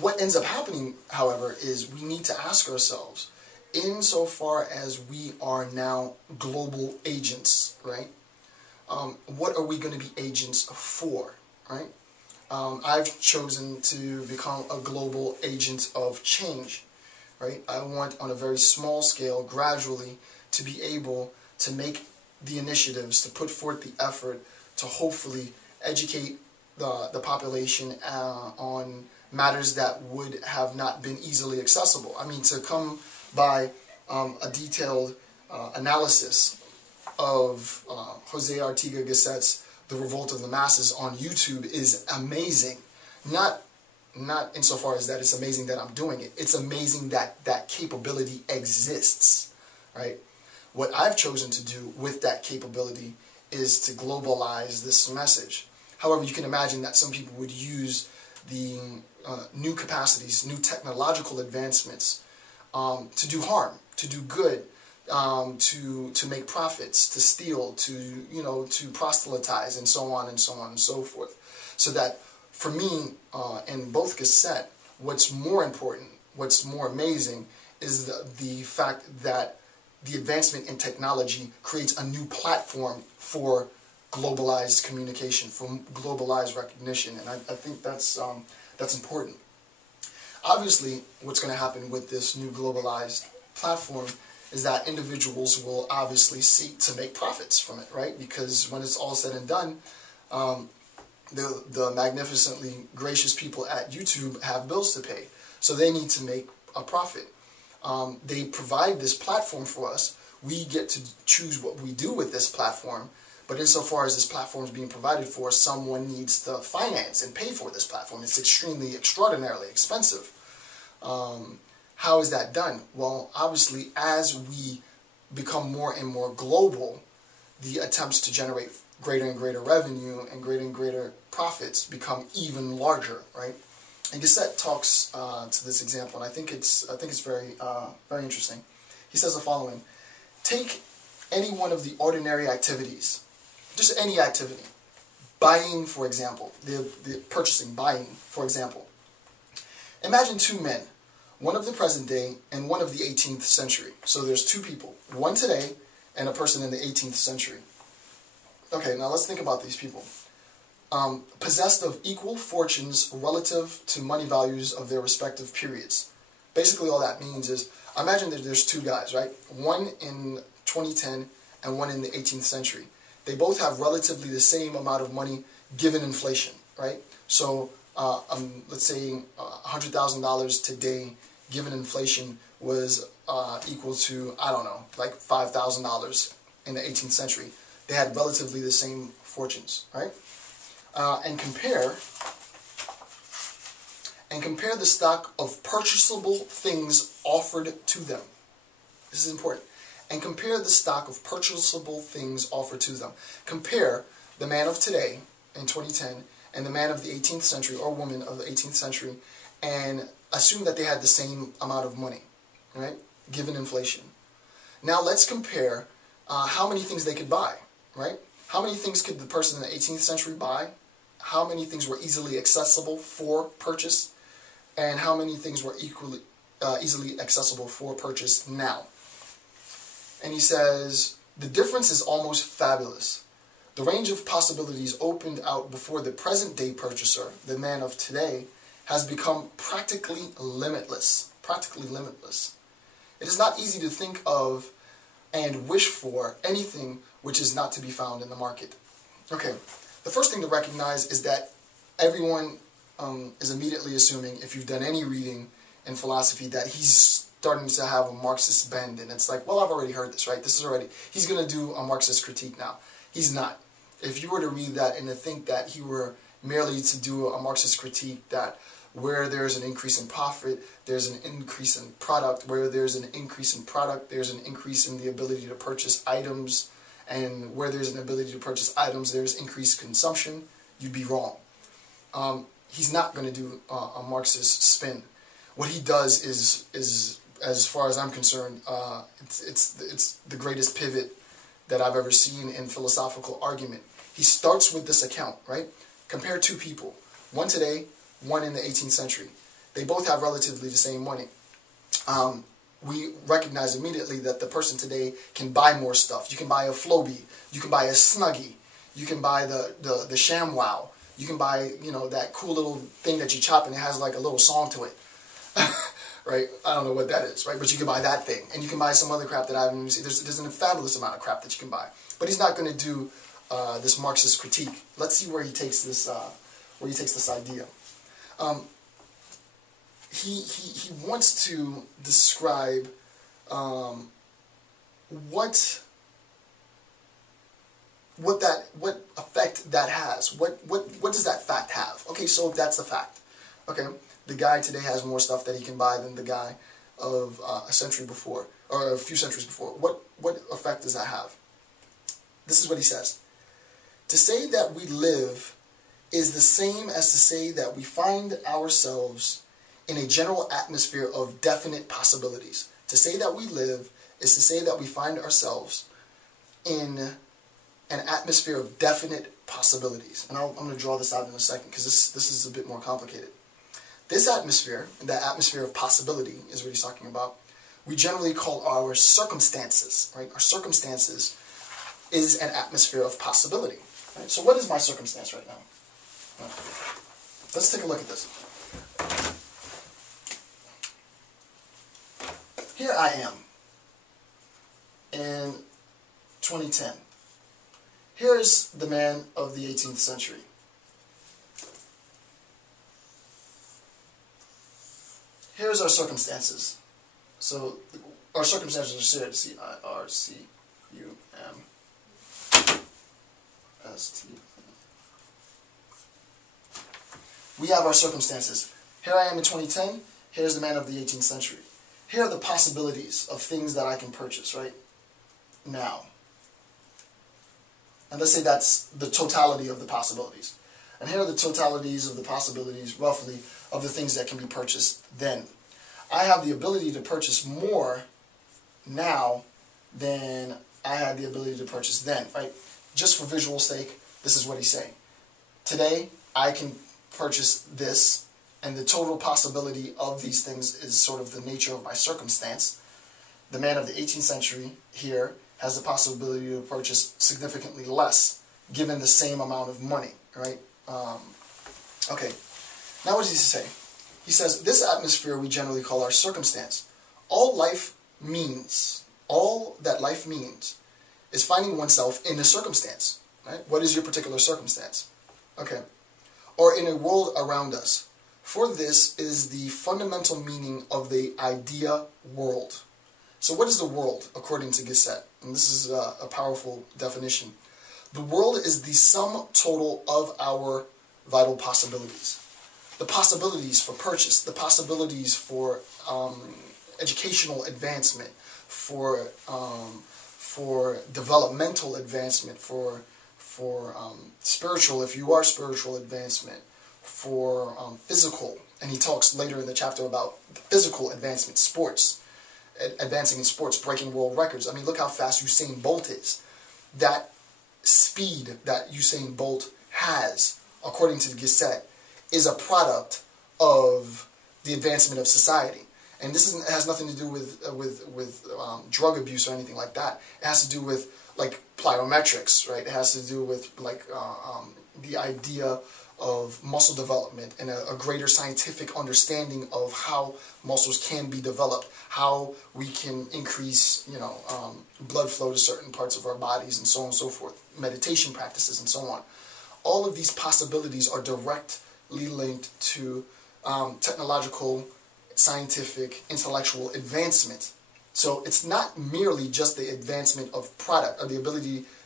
What ends up happening, however, is we need to ask ourselves, insofar as we are now global agents, right? What are we going to be agents for, right? I've chosen to become a global agent of change, right? I want, on a very small scale, gradually, to be able to make the initiatives, to put forth the effort to hopefully educate the population on matters that would have not been easily accessible. I mean, to come by a detailed analysis of Jose Ortega Gasset's The Revolt of the Masses on YouTube is amazing. Not insofar as that it's amazing that I'm doing it. It's amazing that that capability exists, right? What I've chosen to do with that capability is to globalize this message. However, you can imagine that some people would use the new capacities, new technological advancements to do harm, to do good, to make profits, to steal, to proselytize, and so on and so on and so forth. So that for me, in both Gasset, what's more important, what's more amazing, is the fact that the advancement in technology creates a new platform for globalized communication, for globalized recognition, and I think that's important. Obviously, what's going to happen with this new globalized platform is that individuals will obviously seek to make profits from it, right? Because when it's all said and done, the magnificently gracious people at YouTube have bills to pay, so they need to make a profit. They provide this platform for us. We get to choose what we do with this platform, but insofar as this platform is being provided for, someone needs to finance and pay for this platform. It's extraordinarily expensive. How is that done? Well, obviously, as we become more and more global, the attempts to generate greater and greater revenue and greater profits become even larger, right? And Gasset talks to this example, and I think it's very very interesting. He says the following: take any one of the ordinary activities, just any activity, buying, for example, the purchasing, buying, for example. Imagine two men, one of the present day and one of the 18th century. So there's two people, one today and a person in the 18th century. Okay, now let's think about these people. Possessed of equal fortunes relative to money values of their respective periods. Basically all that means is, imagine that there's two guys, right? One in 2010 and one in the 18th century. They both have relatively the same amount of money given inflation, right? So let's say $100,000 today given inflation was equal to, I don't know, like $5,000 in the 18th century. They had relatively the same fortunes, right? And compare the stock of purchasable things offered to them. This is important. And compare the stock of purchasable things offered to them. Compare the man of today in 2010 and the man of the 18th century, or woman of the 18th century, and assume that they had the same amount of money, right, given inflation. Now let's compare how many things they could buy, right? How many things could the person in the 18th century buy? How many things were easily accessible for purchase? And how many things were easily accessible for purchase now? And he says, the difference is almost fabulous. The range of possibilities opened out before the present-day purchaser, the man of today, has become practically limitless. Practically limitless. It is not easy to think of and wish for anything which is not to be found in the market. Okay, the first thing to recognize is that everyone is immediately assuming, if you've done any reading in philosophy, that he's starting to have a Marxist bend, and it's like, well, I've already heard this, right? He's going to do a Marxist critique now. He's not. If you were to read that and to think that he were merely to do a Marxist critique, that where there's an increase in profit, there's an increase in product, where there's an increase in product, there's an increase in the ability to purchase items, and where there's an ability to purchase items, there's increased consumption, you'd be wrong. He's not going to do a Marxist spin. What he does is, as far as I'm concerned, it's the greatest pivot that I've ever seen in philosophical argument. He starts with this account, right? Compare two people, one today, one in the 18th century. they both have relatively the same money. We recognize immediately that the person today can buy more stuff. You can buy a Flowbee, you can buy a Snuggie, you can buy the ShamWow, you can buy, you know, that cool little thing that you chop and it has like a little song to it. Right? I don't know what that is, right? But you can buy that thing. And you can buy some other crap that I haven't even seen. There's a fabulous amount of crap that you can buy. But he's not going to do this Marxist critique. Let's see where he takes this idea. He wants to describe what effect that has. What does that fact have? Okay, so that's the fact. Okay, the guy today has more stuff that he can buy than the guy of a century before, or a few centuries before. What effect does that have? This is what he says. To say that we live is the same as to say that we find ourselves in a general atmosphere of definite possibilities. To say that we live is to say that we find ourselves in an atmosphere of definite possibilities. And I'm going to draw this out in a second because this is a bit more complicated. This atmosphere, that atmosphere of possibility is what he's talking about, we generally call our circumstances, right? Our circumstances is an atmosphere of possibility. Right? So what is my circumstance right now? Let's take a look at this. Here I am in 2010. Here's the man of the 18th century. Here's our circumstances. So our circumstances are shared. C-I-R-C-U-M-S-T. We have our circumstances. Here I am in 2010. Here's the man of the 18th century. Here are the possibilities of things that I can purchase right now. And let's say that's the totality of the possibilities. And here are the totalities of the possibilities, roughly, of the things that can be purchased then. I have the ability to purchase more now than I had the ability to purchase then, right? Just for visual sake, this is what he's saying. Today, I can purchase this, and the total possibility of these things is sort of the nature of my circumstance. The man of the 18th century here has the possibility to purchase significantly less, given the same amount of money, right? Okay, now what does he say? He says, this atmosphere we generally call our circumstance. All that life means is finding oneself in a circumstance, right? What is your particular circumstance? Okay. Or in a world around us. For this is the fundamental meaning of the idea world. So what is the world, according to Gasset? And this is a powerful definition. The world is the sum total of our vital possibilities. The possibilities for purchase, the possibilities for educational advancement, for developmental advancement, for spiritual, if you are spiritual advancement, for physical, and he talks later in the chapter about physical advancement, sports, advancing in sports, breaking world records. I mean, look how fast Usain Bolt is. That speed that Usain Bolt has, according to Gasset, is a product of the advancement of society. And this has nothing to do with drug abuse or anything like that. It has to do with like plyometrics, right? It has to do with like the idea of muscle development and a greater scientific understanding of how muscles can be developed, how we can increase, blood flow to certain parts of our bodies, and so on and so forth. Meditation practices and so on. All of these possibilities are directly linked to technological, scientific, intellectual advancement. So it's not merely just the advancement of product or the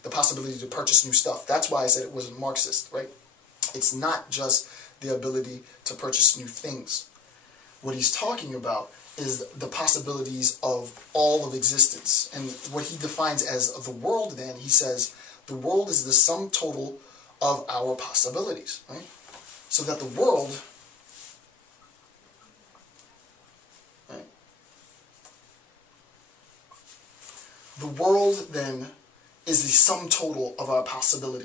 possibility to purchase new stuff. That's why I said it wasn't Marxist, right? It's not just the ability to purchase new things. What he's talking about is the possibilities of all of existence. And what he defines as the world then, he says, the world is the sum total of our possibilities, right? So that the world, right? The world then is the sum total of our possibilities.